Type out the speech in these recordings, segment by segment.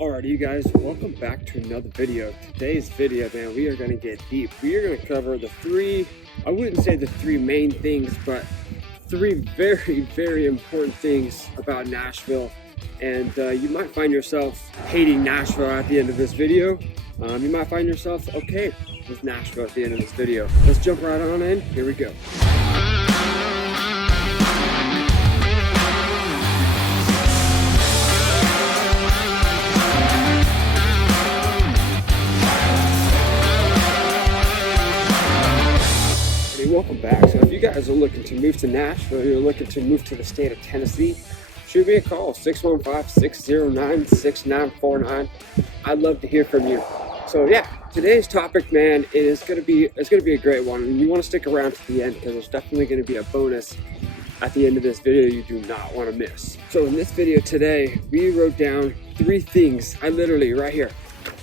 Alright, you guys, welcome back to another video. Today's video, man, we are going to get deep. We are going to cover I wouldn't say the three main things, but three very, very important things about Nashville. And you might find yourself hating Nashville at the end of this video. You might find yourself okay with Nashville at the end of this video. Let's jump right on in. Here we go. Welcome back. So if you guys are looking to move to Nashville, you're looking to move to the state of Tennessee, shoot me a call, 615-609-6949. I'd love to hear from you. So yeah, today's topic, man, it's gonna be a great one, and you want to stick around to the end because there's definitely going to be a bonus at the end of this video you do not want to miss. So in this video today, we wrote down three things. I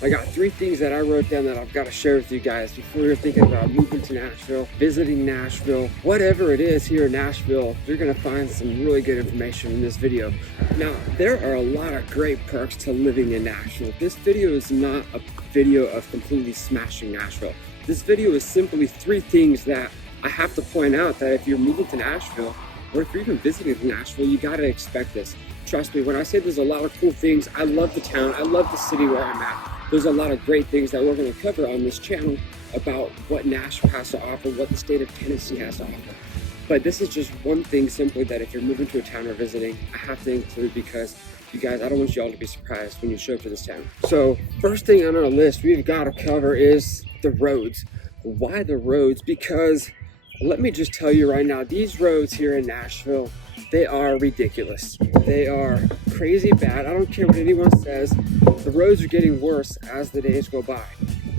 got three things that I wrote down that I've got to share with you guys before you're thinking about moving to Nashville, visiting Nashville, whatever it is here in Nashville. You're going to find some really good information in this video. Now, there are a lot of great perks to living in Nashville. This video is not a video of completely smashing Nashville. This video is simply three things that I have to point out that if you're moving to Nashville, or if you're even visiting Nashville, you got to expect this. Trust me, when I say there's a lot of cool things, I love the town, I love the city where I'm at. There's a lot of great things that we're going to cover on this channel about what Nashville has to offer, what the state of Tennessee has to offer. But this is just one thing simply that if you're moving to a town or visiting, I have to include because you guys, I don't want you all to be surprised when you show up to this town. So first thing on our list we've got to cover is the roads. Why the roads? Because let me just tell you right now, these roads here in Nashville, they are ridiculous. They are crazy bad. I don't care what anyone says. The roads are getting worse as the days go by.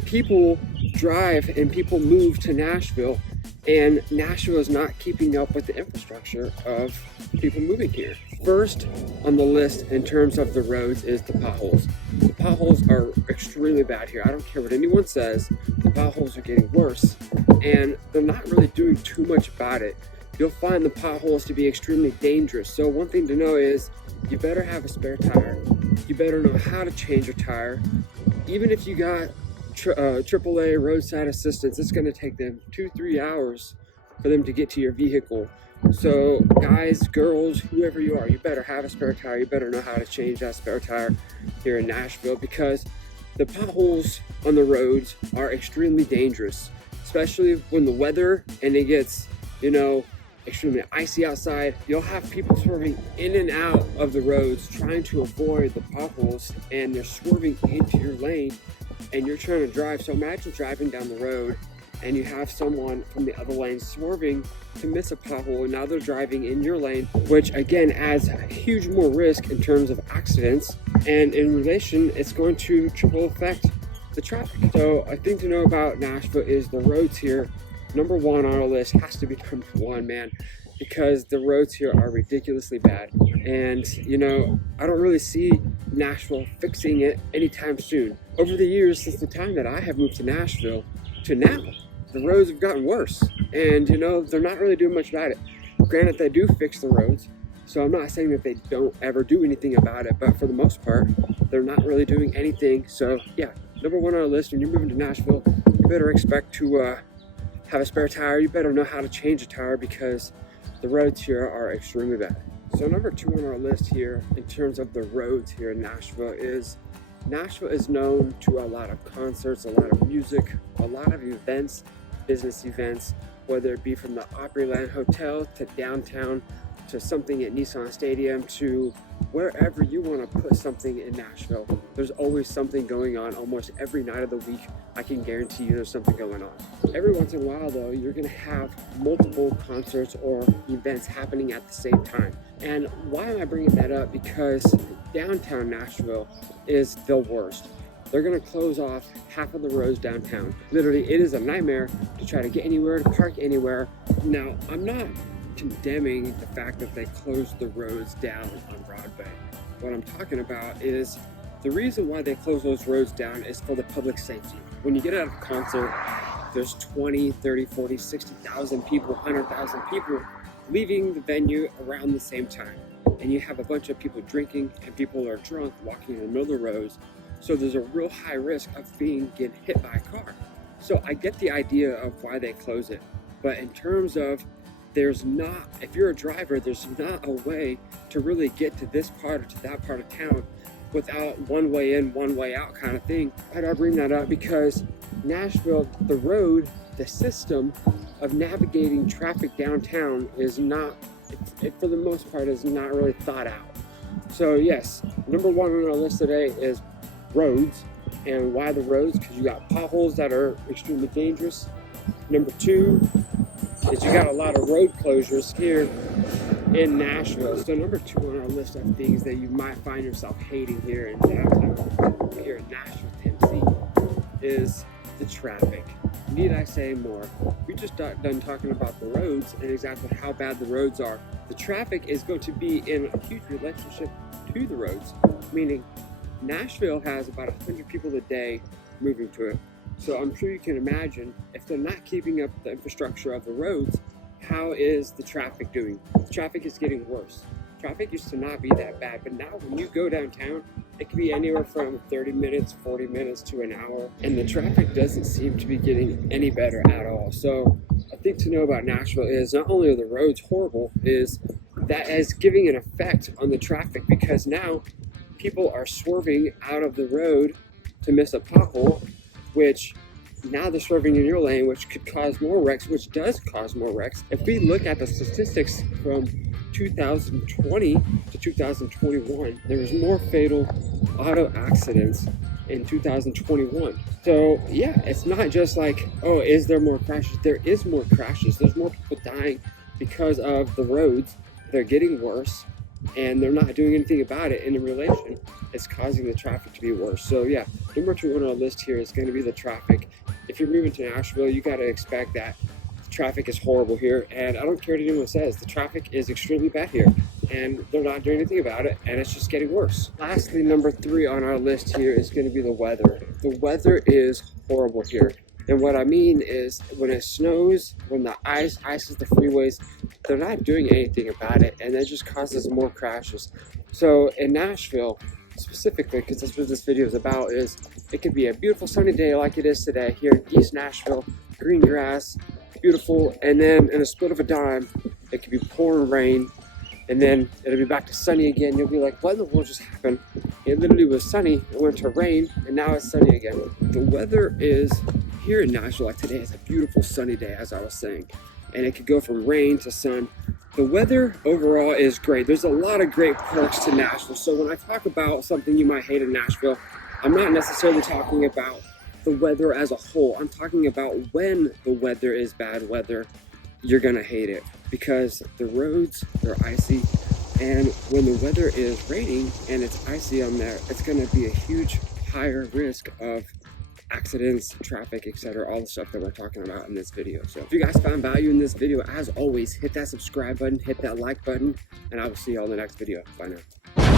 People drive and people move to Nashville, and Nashville is not keeping up with the infrastructure of people moving here. First on the list in terms of the roads is the potholes. The potholes are extremely bad here. I don't care what anyone says. The potholes are getting worse, and they're not really doing too much about it. You'll find the potholes to be extremely dangerous. So one thing to know is you better have a spare tire. You better know how to change your tire. Even if you got AAA roadside assistance, it's gonna take them 2-3 hours for them to get to your vehicle. So guys, girls, whoever you are, you better have a spare tire. You better know how to change that spare tire here in Nashville because the potholes on the roads are extremely dangerous, especially when the weather and it gets, extremely icy outside. You'll have people swerving in and out of the roads trying to avoid the potholes, and they're swerving into your lane and you're trying to drive. So imagine driving down the road and you have someone from the other lane swerving to miss a pothole, and now they're driving in your lane, which again adds a huge more risk in terms of accidents, and in relation it's going to triple affect the traffic. So a thing to know about Nashville is the roads here. Number one on our list has to be number one, man, because the roads here are ridiculously bad. And, I don't really see Nashville fixing it anytime soon. Over the years, since the time that I have moved to Nashville to now, the roads have gotten worse. And, they're not really doing much about it. Granted, they do fix the roads, so I'm not saying that they don't ever do anything about it, but for the most part, they're not really doing anything. So, yeah, number one on our list, when you're moving to Nashville, you better expect to have a spare tire. You better know how to change a tire because the roads here are extremely bad. So number two on our list here in terms of the roads here in Nashville is Nashville is known to a lot of concerts, a lot of music, a lot of events, business events, whether it be from the Opryland Hotel to downtown to something at Nissan Stadium to wherever you want to put something in Nashville. There's always something going on almost every night of the week. I can guarantee you there's something going on. Every once in a while though, you're going to have multiple concerts or events happening at the same time. And why am I bringing that up? Because downtown Nashville is the worst. They're going to close off half of the roads downtown. Literally, it is a nightmare to try to get anywhere, to park anywhere. Now, I'm not condemning the fact that they closed the roads down on Broadway. What I'm talking about is the reason why they close those roads down is for the public safety. When you get out of a concert, there's 20, 30, 40, 60,000 people, 100,000 people leaving the venue around the same time. and you have a bunch of people drinking and people are drunk walking in the middle of the roads. So there's a real high risk of getting hit by a car. So I get the idea of why they close it, but in terms of if you're a driver, there's not a way to really get to this part or to that part of town without one way in, one way out kind of thing. Why do I bring that up? Because Nashville, the road, the system of navigating traffic downtown is not, for the most part, is not really thought out. So yes, number one on our list today is roads. And why the roads? Because you got potholes that are extremely dangerous. Number two is you got a lot of road closures here in Nashville. So number two on our list of things that you might find yourself hating here in downtown, here in Nashville, Tennessee, is the traffic. Need I say more? We just got done talking about the roads and exactly how bad the roads are. The traffic is going to be in a huge relationship to the roads, meaning Nashville has about 100 people a day moving to it. So I'm sure you can imagine, if they're not keeping up the infrastructure of the roads, how is the traffic doing? The traffic is getting worse. Traffic used to not be that bad, but now when you go downtown, it can be anywhere from 30 minutes, 40 minutes to an hour, and the traffic doesn't seem to be getting any better at all. So a thing to know about Nashville is not only are the roads horrible, is that is giving an effect on the traffic, because now people are swerving out of the road to miss a pothole, which now they're swerving in your lane, which could cause more wrecks, which does cause more wrecks. If we look at the statistics from 2020 to 2021, there was more fatal auto accidents in 2021. So yeah, it's not just like, oh, is there more crashes? There is more crashes. There's more people dying because of the roads. They're getting worse, and they're not doing anything about it. And in relation, it's causing the traffic to be worse. So yeah, number two on our list here is going to be the traffic. If you're moving to Nashville, you got to expect that the traffic is horrible here. And I don't care what anyone says, the traffic is extremely bad here, and they're not doing anything about it, and it's just getting worse. Lastly, number three on our list here is going to be the weather. The weather is horrible here. And what I mean is, when it snows, when the ice ices the freeways, they're not doing anything about it, and that just causes more crashes. So in Nashville, specifically, because that's what this video is about, is it could be a beautiful sunny day like it is today here in East Nashville, green grass, beautiful, and then in a split of a dime, it could be pouring rain, and then it'll be back to sunny again. You'll be like, what in the world just happened? It literally was sunny, it went to rain, and now it's sunny again. The weather is here in Nashville, like today is a beautiful sunny day, as I was saying, and it could go from rain to sun. The weather overall is great. There's a lot of great perks to Nashville. So when I talk about something you might hate in Nashville, I'm not necessarily talking about the weather as a whole. I'm talking about when the weather is bad weather, you're gonna hate it, because the roads are icy, and when the weather is raining and it's icy on there, it's gonna be a huge higher risk of accidents, traffic, etc., all the stuff that we're talking about in this video. So if you guys found value in this video, as always, hit that subscribe button, hit that like button, and I will see you all in the next video. Bye now.